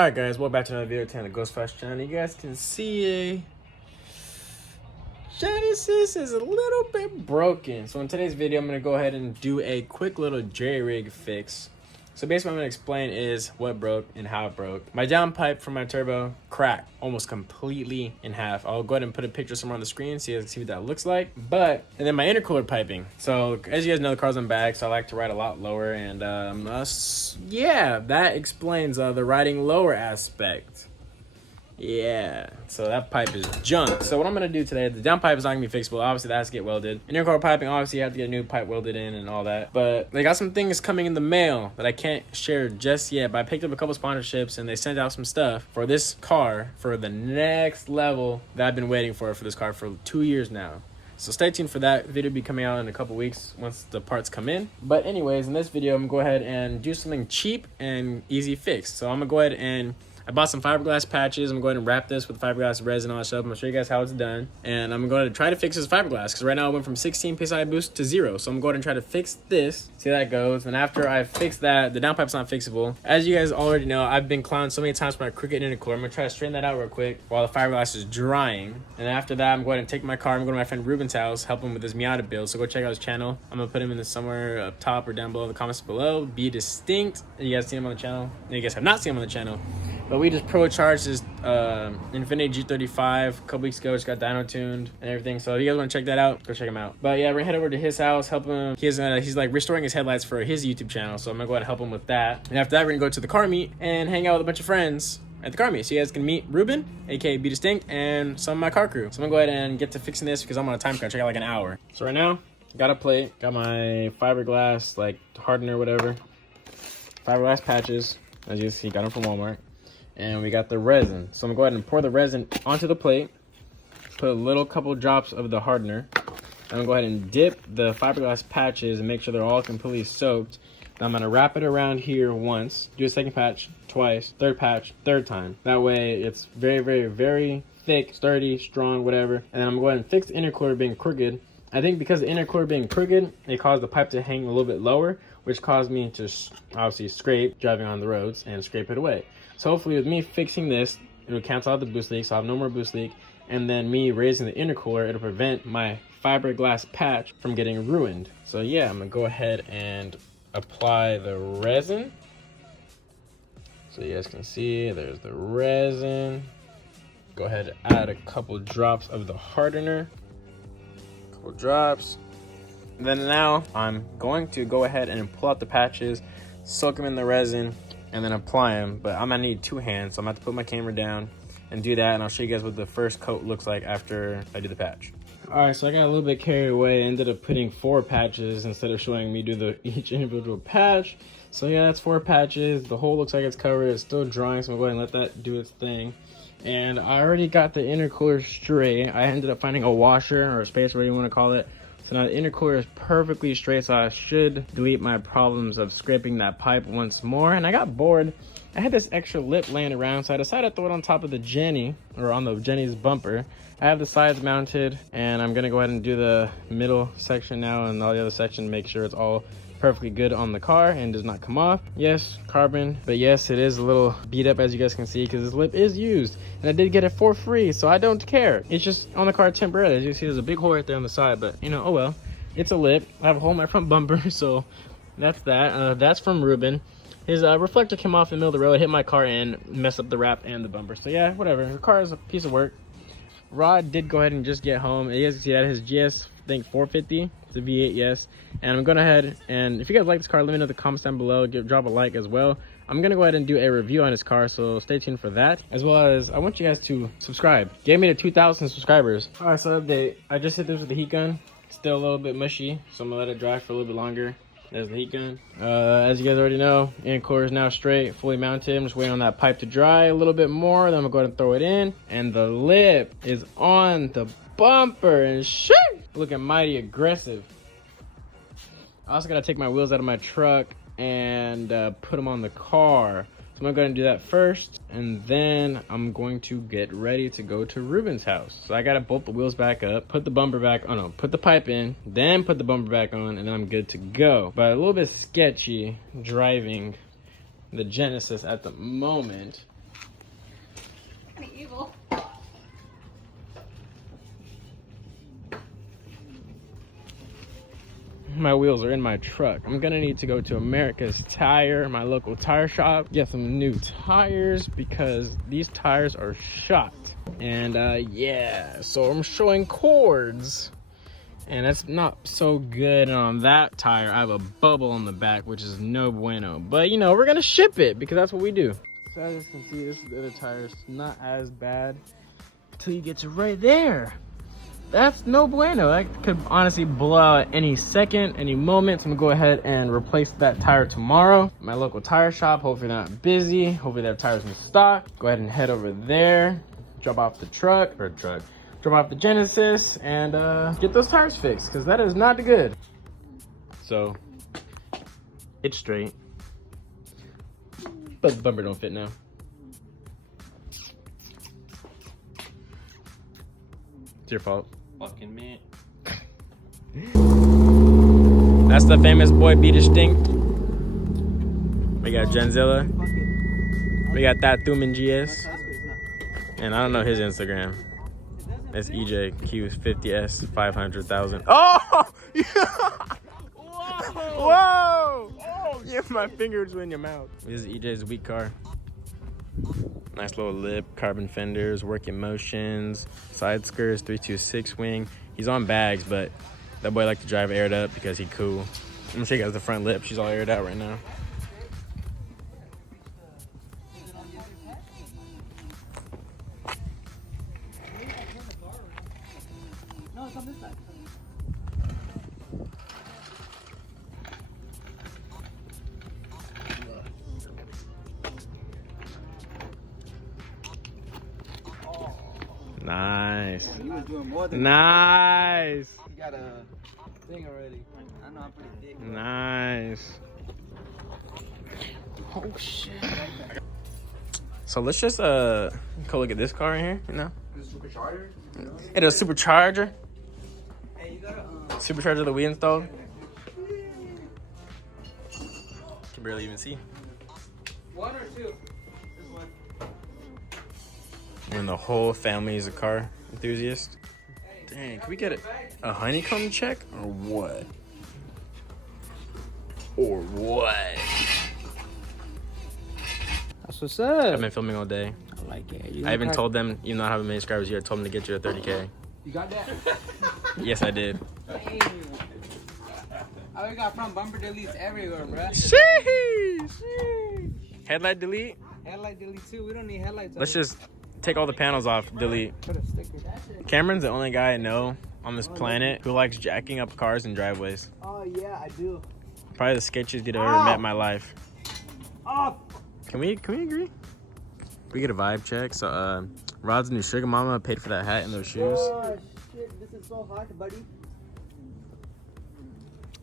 Alright guys, welcome back to another video on the Ghost Flash channel. You guys can see Genesis is a little bit broken. So in today's video, I'm going to go ahead and do a quick little J-rig fix. So basically what I'm going to explain is what broke and how it broke. My downpipe from my turbo cracked almost completely in half. I'll go ahead and put a picture somewhere on the screen so you guys can see what that looks like. And then my intercooler piping. So as you guys know, the car's on bag, so I like to ride a lot lower. And yeah, that explains the riding lower aspect. Yeah, so that pipe is junk. So what I'm going to do today, the downpipe is not going to be fixable. Obviously, that has to get welded. Intercooler piping, obviously, you have to get a new pipe welded in and all that. But they got some things coming in the mail that I can't share just yet. But I picked up a couple sponsorships, and they sent out some stuff for this car for the next level that I've been waiting for this car for 2 years now. So stay tuned for that. Video will be coming out in a couple weeks once the parts come in. But anyways, in this video, I'm going to go ahead and do something cheap and easy fix. So I'm going to go ahead and I bought some fiberglass patches. I'm going to go ahead and wrap this with fiberglass resin and all that stuff. I'm going to show you guys how it's done. And I'm going to try to fix this fiberglass because right now it went from 16 PSI boost to 0. So I'm going to try to fix this, see how that goes. And after I fix that, the downpipe's not fixable. As you guys already know, I've been clowned so many times for my crooked intercooler. I'm going to try to straighten that out real quick while the fiberglass is drying. And after that, I'm going to take my car. I'm going to my friend Ruben's house, help him with his Miata build. So go check out his channel. I'm going to put him in somewhere up top or down below in the comments below. Be distinct. You guys see him on the channel. You guys have not seen him on the channel. But we just pro charged this Infiniti G35 a couple weeks ago. It's got dyno tuned and everything. So if you guys want to check that out, go check him out. But yeah, we're gonna head over to his house, help him. He's like restoring his headlights for his YouTube channel. So I'm gonna go ahead and help him with that. And after that, we're gonna go to the car meet and hang out with a bunch of friends at the car meet. So you guys can meet Ruben, aka Be Distinct, and some of my car crew. So I'm gonna go ahead and get to fixing this because I'm on a time crunch. I got like an hour. So right now, got a plate, got my fiberglass like hardener, whatever. Fiberglass patches, as you see, got them from Walmart. And we got the resin. So I'm gonna go ahead and pour the resin onto the plate, put a little couple drops of the hardener. I'm gonna go ahead and dip the fiberglass patches and make sure they're all completely soaked. Now I'm gonna wrap it around here once, do a second patch twice, third patch, third time. That way it's very, very, very thick, sturdy, strong, whatever. And then I'm gonna go ahead and fix the intercooler being crooked. I think because the intercooler being crooked, it caused the pipe to hang a little bit lower, which caused me to obviously scrape driving on the roads and scrape it away. So hopefully with me fixing this, it'll cancel out the boost leak, so I'll have no more boost leak. And then me raising the intercooler, it'll prevent my fiberglass patch from getting ruined. So yeah, I'm gonna go ahead and apply the resin. So you guys can see, there's the resin. Go ahead and add a couple drops of the hardener. Couple drops. And then now I'm going to go ahead and pull out the patches, soak them in the resin, and then apply them. But I'm gonna need two hands, so I'm gonna have to put my camera down and do that, and I'll show you guys what the first coat looks like after I do the patch. All right, so I got a little bit carried away. I ended up putting 4 patches instead of showing me do each individual patch. So yeah, that's 4 patches. The hole looks like it's covered. It's still drying, so I'm going to go ahead and let that do its thing. And I already got the intercooler straight. I ended up finding a washer or a spacer, whatever you want to call it. So now the intercooler is perfectly straight, so I should delete my problems of scraping that pipe once more. And I got bored. I had this extra lip laying around, so I decided to throw it on top of the Jenny, or on the Jenny's bumper. I have the sides mounted, and I'm gonna go ahead and do the middle section now and all the other section, make sure it's all perfectly good on the car and does not come off. Yes, carbon, but yes, it is a little beat up, as you guys can see, because this lip is used, and I did get it for free, so I don't care. It's just on the car temporarily. As you see, there's a big hole right there on the side, but you know, oh well. It's a lip. I have a hole in my front bumper, so that's that. That's from Ruben. His reflector came off in the middle of the road, hit my car, and messed up the wrap and the bumper. So yeah, whatever. The car is a piece of work. Rod did go ahead and just get home. You guys can see that his GS, I think 450. It's a V8, yes. And I'm going ahead, and if you guys like this car, let me know in the comments down below. Drop a like as well. I'm going to go ahead and do a review on his car, so stay tuned for that. As well as, I want you guys to subscribe. Get me to 2,000 subscribers. All right, so update. I just hit this with the heat gun. Still a little bit mushy, so I'm going to let it dry for a little bit longer. There's the heat gun. As you guys already know, intercooler is now straight, fully mounted. I'm just waiting on that pipe to dry a little bit more. Then I'm gonna go ahead and throw it in. And the lip is on the bumper and shit, looking mighty aggressive. I also gotta take my wheels out of my truck and put them on the car. So I'm gonna go ahead and do that first, and then I'm going to get ready to go to Ruben's house. So I gotta bolt the wheels back up, put the bumper back, oh no, put the pipe in, then put the bumper back on, and then I'm good to go. But a little bit sketchy driving the Genesis at the moment. Evil. My wheels are in my truck. I'm gonna need to go to America's Tire, my local tire shop, get some new tires because these tires are shot. And yeah, so I'm showing cords. And that's not so good. And on that tire, I have a bubble on the back, which is no bueno. But you know, we're gonna ship it because that's what we do. So as you can see, this is the other tire. It's not as bad until you get to right there. That's no bueno. That could honestly blow out at any second, any moment. So I'm gonna go ahead and replace that tire tomorrow. My local tire shop, hopefully they're not busy. Hopefully they have tires in stock. Go ahead and head over there, drop off the drop off the Genesis, and get those tires fixed, because that is not good. So, it's straight. But the bumper don't fit now. It's your fault. Fucking man. That's the famous boy Beat a Stink. We got Genzilla. We got that Thuman GS. And I don't know his Instagram. It's EJQ50S 500,000. Oh! Whoa! Whoa! Oh, yeah, my fingers were in your mouth. This is EJ's weak car. Nice little lip, carbon fenders, working motions, side skirts, 326 wing. He's on bags, but that boy like to drive aired up because he cool. I'm gonna show you guys the front lip. She's all aired out right now. Nice. He was doing more than nice. He got a thing already. I know I'm pretty thick. Nice. Oh shit. So let's just go look at this car in here, you know? The supercharger? It is a supercharger. Hey, you gotta Supercharger that we installed. Can barely even see. one or two? When the whole family is a car enthusiast. Dang, can we get a honeycomb check or what? Or what? That's what's up. I've been filming all day. I like it. I even told them, you know how many subscribers here, I told them to get you a 30K. You got that? Yes, I did. Hey. I got front bumper deletes everywhere, bruh. Sheesh. Headlight delete? Headlight delete too. We don't need headlights. Let's just take all the panels off, delete. Put a sticker. Cameron's the only guy I know on this planet who likes jacking up cars in driveways. Oh yeah, I do. Probably the sketchiest dude I've ever met in my life. Oh. Can we agree? We get a vibe check. So Rod's new sugar mama paid for that hat and those shoes. Oh shit, this is so hot, buddy.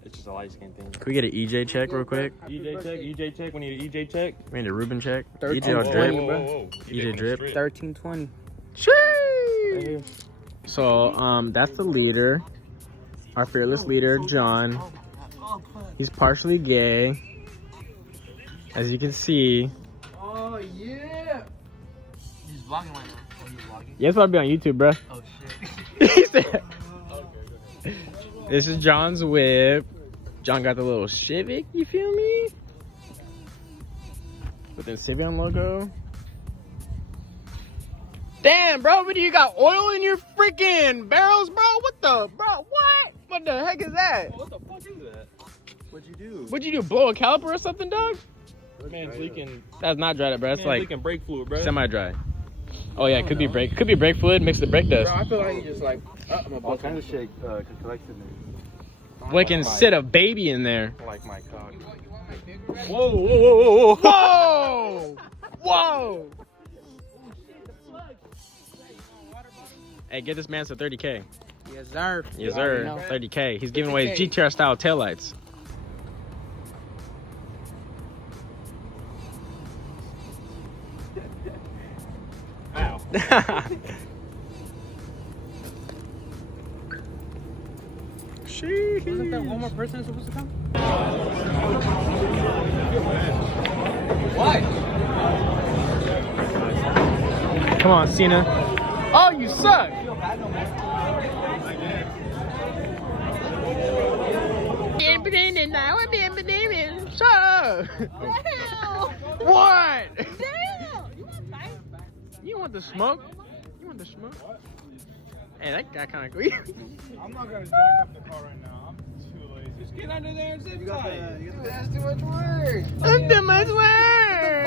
It's just a light skin thing. Can we get an EJ check real quick? EJ check. We need an EJ check. We need a Ruben check. 13. EJ all drip. Whoa. EJ drip. 1320. Sheesh. So that's the leader. Our fearless leader, John. He's partially gay. As you can see. Oh yeah. He's vlogging right now. Oh, he's vlogging. Yeah, it's about to be on YouTube, bro. Oh shit. He said, this is John's whip. John got the little Civic, you feel me? With the Civion logo. Damn, bro, what do you got? Oil in your freaking barrels, bro? What the, bro? What? What the heck is that? What the fuck is that? What'd you do? What'd you do? Blow a caliper or something, dog? Man's leaking. That's not dried up, bro. That's Man's like leaking brake fluid, bro. semi-dry. Oh yeah, could be brake. Could be brake fluid. Mix the brake dust. Bro, I feel like he just like All kinds of shit collects in there. We can sit a baby in there. Like my cock. Whoa! Whoa! Whoa! Hey, get this man to 30K. Yes, sir. Yes, sir. 30K. He's giving away his GTR style taillights. Ow. Wasn't there one more person supposed to come? What? Come on, Cena. Oh, you suck. What? You want the smoke? You want the smoke? Hey, that guy kind of cool. I'm not gonna jack up the car right now. I'm too lazy. Just get under there and zip tie. That's too much work. That's too much work.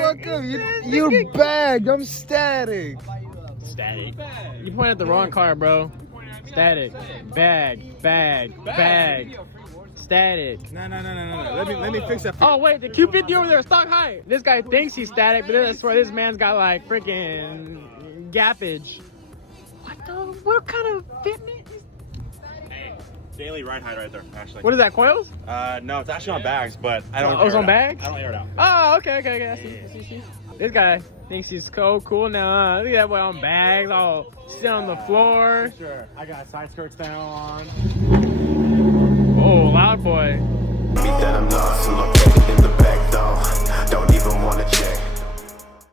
Fuck up, you bagged. I'm static. Static. You pointed at the wrong car, bro. Static. Bag. Static. No. Let me fix that. Oh wait, the Q50 over there, stock height. This guy thinks he's static, but I swear this man's got like freaking gappage. What kind of fitment is? Hey, daily ride height right there, actually. What is that, coils? No, it's actually on bags, but I don't. Oh, it's on bags? I don't air it out. Oh, okay. I see. This guy thinks he's so cool now. Look at that boy on bags, all sit on the floor. Sure, I got side skirts now on.